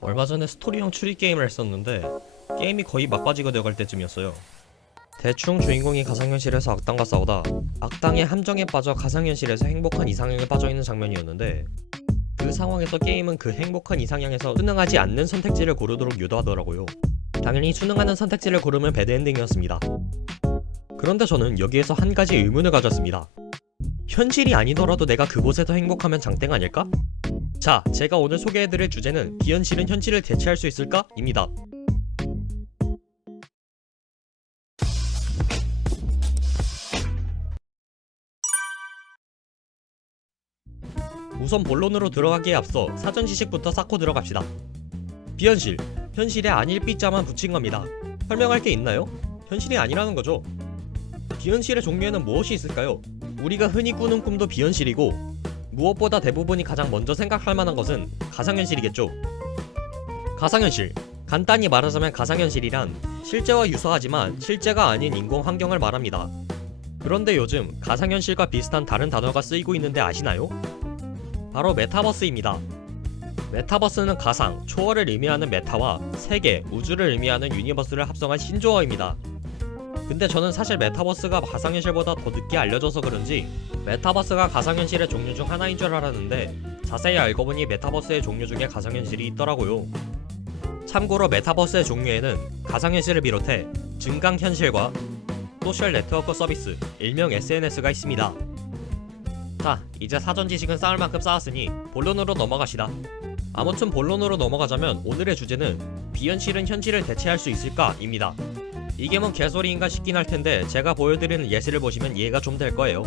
얼마 전에 스토리형 추리 게임을 했었는데 게임이 거의 막바지가 되어갈 때쯤이었어요. 대충 주인공이 가상현실에서 악당과 싸우다 악당의 함정에 빠져 가상현실에서 행복한 이상향에 빠져있는 장면이었는데, 그 상황에서 게임은 그 행복한 이상향에서 수능하지 않는 선택지를 고르도록 유도하더라고요. 당연히 수능하는 선택지를 고르면 배드엔딩이었습니다. 그런데 저는 여기에서 한 가지 의문을 가졌습니다. 현실이 아니더라도 내가 그곳에서 행복하면 장땡 아닐까? 자, 제가 오늘 소개해드릴 주제는 비현실은 현실을 대체할 수 있을까? 입니다. 우선 본론으로 들어가기에 앞서 사전 지식부터 쌓고 들어갑시다. 비현실, 현실에 아닐 삐자만 붙인 겁니다. 설명할 게 있나요? 현실이 아니라는 거죠. 비현실의 종류에는 무엇이 있을까요? 우리가 흔히 꾸는 꿈도 비현실이고, 무엇보다 대부분이 가장 먼저 생각할 만한 것은 가상현실이겠죠. 가상현실, 간단히 말하자면 가상현실이란 실제와 유사하지만 실제가 아닌 인공 환경을 말합니다. 그런데 요즘 가상현실과 비슷한 다른 단어가 쓰이고 있는데 아시나요? 바로 메타버스입니다. 메타버스는 가상, 초월을 의미하는 메타와 세계, 우주를 의미하는 유니버스를 합성한 신조어입니다. 근데 저는 사실 메타버스가 가상현실보다 더 늦게 알려져서 그런지 메타버스가 가상현실의 종류 중 하나인 줄 알았는데, 자세히 알고 보니 메타버스의 종류 중에 가상현실이 있더라고요. 참고로 메타버스의 종류에는 가상현실을 비롯해 증강현실과 소셜 네트워크 서비스, 일명 SNS가 있습니다. 자, 이제 사전 지식은 쌓을 만큼 쌓았으니 본론으로 넘어가시다. 아무튼 본론으로 넘어가자면 오늘의 주제는 비현실은 현실을 대체할 수 있을까? 입니다. 이게 뭔 개소리인가 싶긴 할 텐데 제가 보여드리는 예시를 보시면 이해가 좀 될 거예요.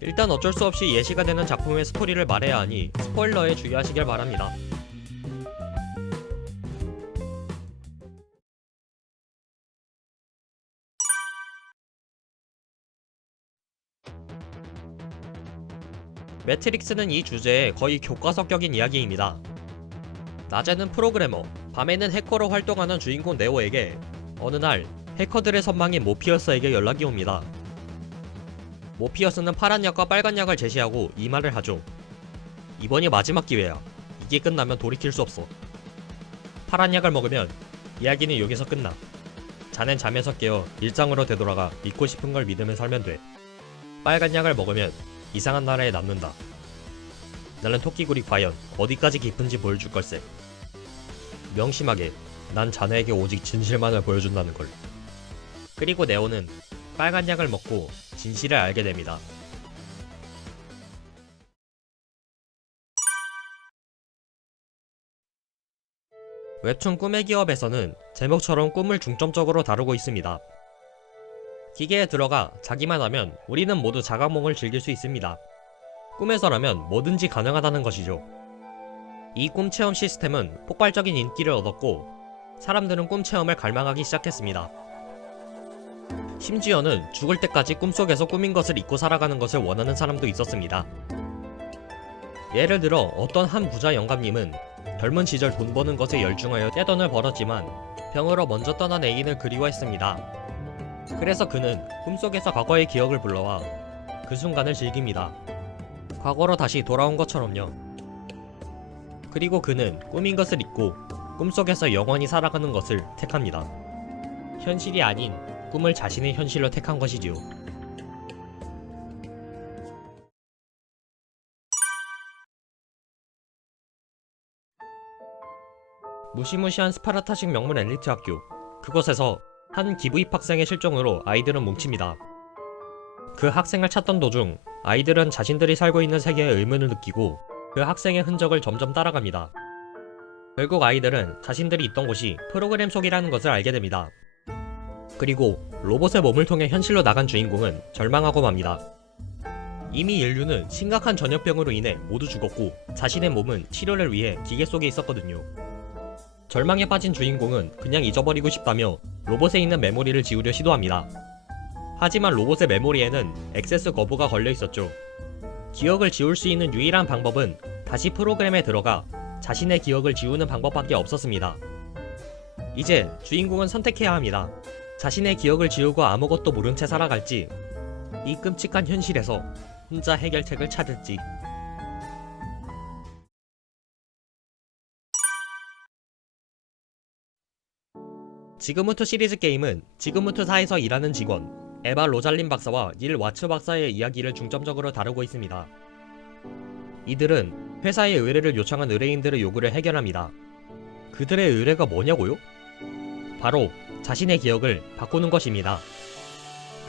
일단 어쩔 수 없이 예시가 되는 작품의 스토리를 말해야 하니 스포일러에 주의하시길 바랍니다. 매트릭스는 이 주제의 거의 교과서격인 이야기입니다. 낮에는 프로그래머, 밤에는 해커로 활동하는 주인공 네오에게 어느 날 해커들의 선망인 모피어스에게 연락이 옵니다. 모피어스는 파란 약과 빨간 약을 제시하고 이 말을 하죠. 이번이 마지막 기회야. 이게 끝나면 돌이킬 수 없어. 파란 약을 먹으면 이야기는 여기서 끝나. 자넨 잠에서 깨어 일상으로 되돌아가 믿고 싶은 걸 믿으며 살면 돼. 빨간 약을 먹으면 이상한 나라에 남는다. 나는 토끼굴이 과연 어디까지 깊은지 보여줄 걸세. 명심하게, 난 자네에게 오직 진실만을 보여준다는 걸. 그리고 네오는 빨간 약을 먹고 진실을 알게 됩니다. 웹툰 꿈의 기업에서는 제목처럼 꿈을 중점적으로 다루고 있습니다. 기계에 들어가 자기만 하면 우리는 모두 자각몽을 즐길 수 있습니다. 꿈에서라면 뭐든지 가능하다는 것이죠. 이 꿈 체험 시스템은 폭발적인 인기를 얻었고 사람들은 꿈 체험을 갈망하기 시작했습니다. 심지어는 죽을 때까지 꿈속에서 꾸민 것을 잊고 살아가는 것을 원하는 사람도 있었습니다. 예를 들어 어떤 한 부자 영감님은 젊은 시절 돈 버는 것에 열중하여 떼돈을 벌었지만 병으로 먼저 떠난 애인을 그리워했습니다. 그래서 그는 꿈속에서 과거의 기억을 불러와 그 순간을 즐깁니다. 과거로 다시 돌아온 것처럼요. 그리고 그는 꾸민 것을 잊고 꿈속에서 영원히 살아가는 것을 택합니다. 현실이 아닌 꿈을 자신의 현실로 택한 것이지요. 무시무시한 스파르타식 명문 엘리트 학교. 그곳에서 한 기부 입학생의 실종으로 아이들은 뭉칩니다. 그 학생을 찾던 도중 아이들은 자신들이 살고 있는 세계에 의문을 느끼고 그 학생의 흔적을 점점 따라갑니다. 결국 아이들은 자신들이 있던 곳이 프로그램 속이라는 것을 알게 됩니다. 그리고 로봇의 몸을 통해 현실로 나간 주인공은 절망하고 맙니다. 이미 인류는 심각한 전염병으로 인해 모두 죽었고 자신의 몸은 치료를 위해 기계 속에 있었거든요. 절망에 빠진 주인공은 그냥 잊어버리고 싶다며 로봇에 있는 메모리를 지우려 시도합니다. 하지만 로봇의 메모리에는 액세스 거부가 걸려 있었죠. 기억을 지울 수 있는 유일한 방법은 다시 프로그램에 들어가 자신의 기억을 지우는 방법밖에 없었습니다. 이제 주인공은 선택해야 합니다. 자신의 기억을 지우고 아무것도 모른 채 살아갈지, 이 끔찍한 현실에서 혼자 해결책을 찾을지. 지그무트 시리즈 게임은 지그무트사에서 일하는 직원 에바 로잘린 박사와 닐 와츠 박사의 이야기를 중점적으로 다루고 있습니다. 이들은 회사의 의뢰를 요청한 의뢰인들의 요구를 해결합니다. 그들의 의뢰가 뭐냐고요? 바로 자신의 기억을 바꾸는 것입니다.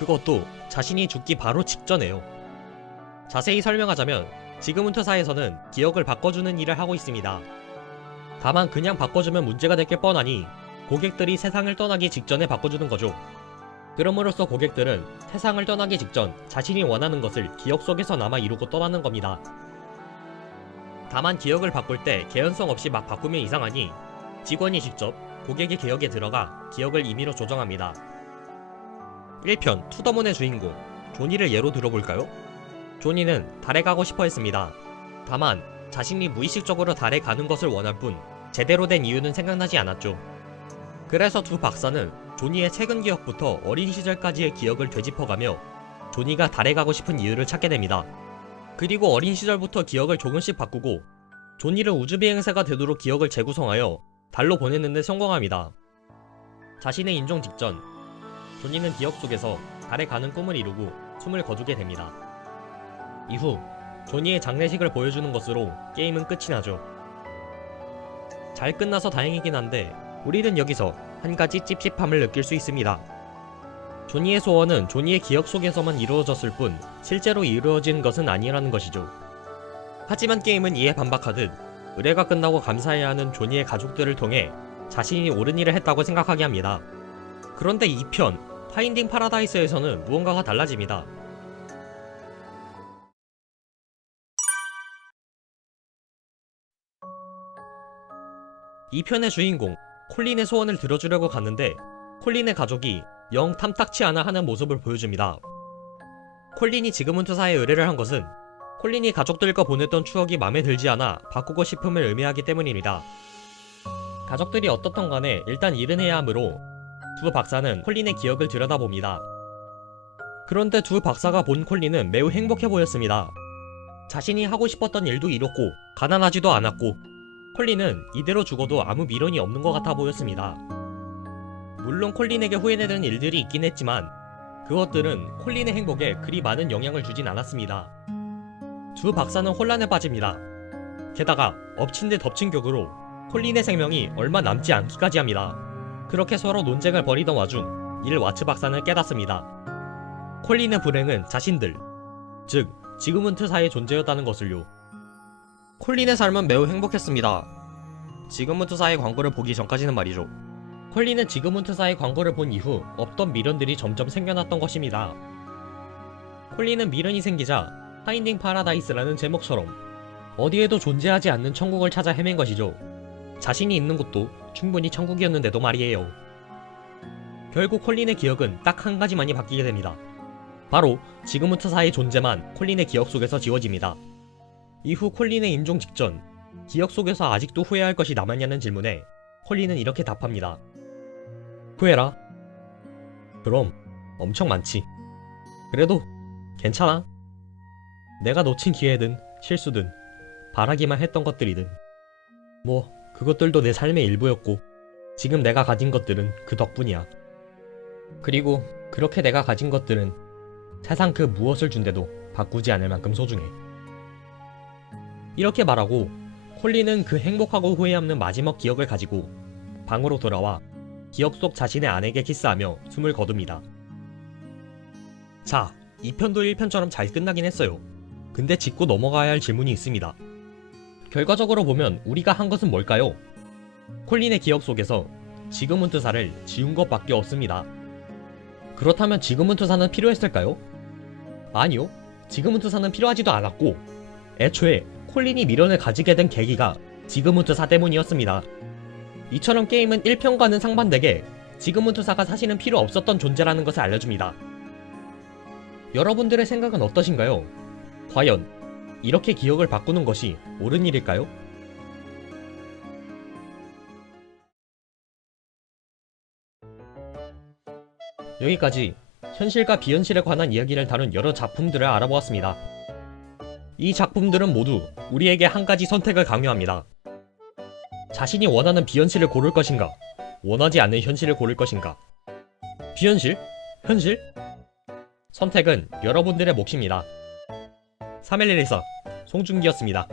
그것도 자신이 죽기 바로 직전에요. 자세히 설명하자면 지그문트사에서는 기억을 바꿔주는 일을 하고 있습니다. 다만 그냥 바꿔주면 문제가 될 게 뻔하니 고객들이 세상을 떠나기 직전에 바꿔주는 거죠. 그럼으로써 고객들은 세상을 떠나기 직전 자신이 원하는 것을 기억 속에서 남아 이루고 떠나는 겁니다. 다만 기억을 바꿀 때 개연성 없이 막 바꾸면 이상하니 직원이 직접 고객의 기억에 들어가 기억을 임의로 조정합니다. 1편 투더문의 주인공 조니를 예로 들어볼까요? 조니는 달에 가고 싶어 했습니다. 다만 자신이 무의식적으로 달에 가는 것을 원할 뿐 제대로 된 이유는 생각나지 않았죠. 그래서 두 박사는 조니의 최근 기억부터 어린 시절까지의 기억을 되짚어가며 조니가 달에 가고 싶은 이유를 찾게 됩니다. 그리고 어린 시절부터 기억을 조금씩 바꾸고 조니를 우주비행사가 되도록 기억을 재구성하여 달로 보냈는데 성공합니다. 자신의 임종 직전 조니는 기억 속에서 달에 가는 꿈을 이루고 숨을 거두게 됩니다. 이후 조니의 장례식을 보여주는 것으로 게임은 끝이 나죠. 잘 끝나서 다행이긴 한데 우리는 여기서 한 가지 찝찝함을 느낄 수 있습니다. 조니의 소원은 조니의 기억 속에서만 이루어졌을 뿐 실제로 이루어진 것은 아니라는 것이죠. 하지만 게임은 이에 반박하듯 의뢰가 끝나고 감사해야 하는 조니의 가족들을 통해 자신이 옳은 일을 했다고 생각하게 합니다. 그런데 2편 파인딩 파라다이스에서는 무언가가 달라집니다. 이 편의 주인공 콜린의 소원을 들어주려고 갔는데 콜린의 가족이 영 탐탁치 않아 하는 모습을 보여줍니다. 콜린이 지그문트사에 의뢰를 한 것은 콜린이 가족들과 보냈던 추억이 마음에 들지 않아 바꾸고 싶음을 의미하기 때문입니다. 가족들이 어떻던 간에 일단 일은 해야 하므로 두 박사는 콜린의 기억을 들여다봅니다. 그런데 두 박사가 본 콜린은 매우 행복해 보였습니다. 자신이 하고 싶었던 일도 이뤘고 가난하지도 않았고 콜린은 이대로 죽어도 아무 미련이 없는 것 같아 보였습니다. 물론 콜린에게 후회되는 일들이 있긴 했지만 그것들은 콜린의 행복에 그리 많은 영향을 주진 않았습니다. 두 박사는 혼란에 빠집니다. 게다가 엎친 데 덮친 격으로 콜린의 생명이 얼마 남지 않기까지 합니다. 그렇게 서로 논쟁을 벌이던 와중 닐 와츠 박사는 깨닫습니다. 콜린의 불행은 자신들, 즉 지그문트사의 존재였다는 것을요. 콜린의 삶은 매우 행복했습니다. 지그문트사의 광고를 보기 전까지는 말이죠. 콜린은 지그문트사의 광고를 본 이후 없던 미련들이 점점 생겨났던 것입니다. 콜린은 미련이 생기자 파인딩 파라다이스라는 제목처럼 어디에도 존재하지 않는 천국을 찾아 헤맨 것이죠. 자신이 있는 곳도 충분히 천국이었는데도 말이에요. 결국 콜린의 기억은 딱 한 가지만이 바뀌게 됩니다. 바로 지그문트사의 존재만 콜린의 기억 속에서 지워집니다. 이후 콜린의 임종 직전 기억 속에서 아직도 후회할 것이 남았냐는 질문에 콜린은 이렇게 답합니다. 후회라? 그럼 엄청 많지. 그래도 괜찮아. 내가 놓친 기회든 실수든 바라기만 했던 것들이든 뭐 그것들도 내 삶의 일부였고 지금 내가 가진 것들은 그 덕분이야. 그리고 그렇게 내가 가진 것들은 세상 그 무엇을 준대도 바꾸지 않을 만큼 소중해. 이렇게 말하고 콜린은 그 행복하고 후회 없는 마지막 기억을 가지고 방으로 돌아와 기억 속 자신의 아내에게 키스하며 숨을 거둡니다. 자, 2편도 1편처럼 잘 끝나긴 했어요. 근데 짚고 넘어가야 할 질문이 있습니다. 결과적으로 보면 우리가 한 것은 뭘까요? 콜린의 기억 속에서 지그문트사를 지운 것밖에 없습니다. 그렇다면 지그문트사는 필요했을까요? 아니요. 지그문트사는 필요하지도 않았고 애초에 콜린이 미련을 가지게 된 계기가 지그문트사 때문이었습니다. 이처럼 게임은 1편과는 상반되게 지그문트사가 사실은 필요 없었던 존재라는 것을 알려줍니다. 여러분들의 생각은 어떠신가요? 과연 이렇게 기억을 바꾸는 것이 옳은 일일까요? 여기까지 현실과 비현실에 관한 이야기를 다룬 여러 작품들을 알아보았습니다. 이 작품들은 모두 우리에게 한 가지 선택을 강요합니다. 자신이 원하는 비현실을 고를 것인가, 원하지 않는 현실을 고를 것인가? 비현실? 현실? 선택은 여러분들의 몫입니다. 311에서 송중기였습니다.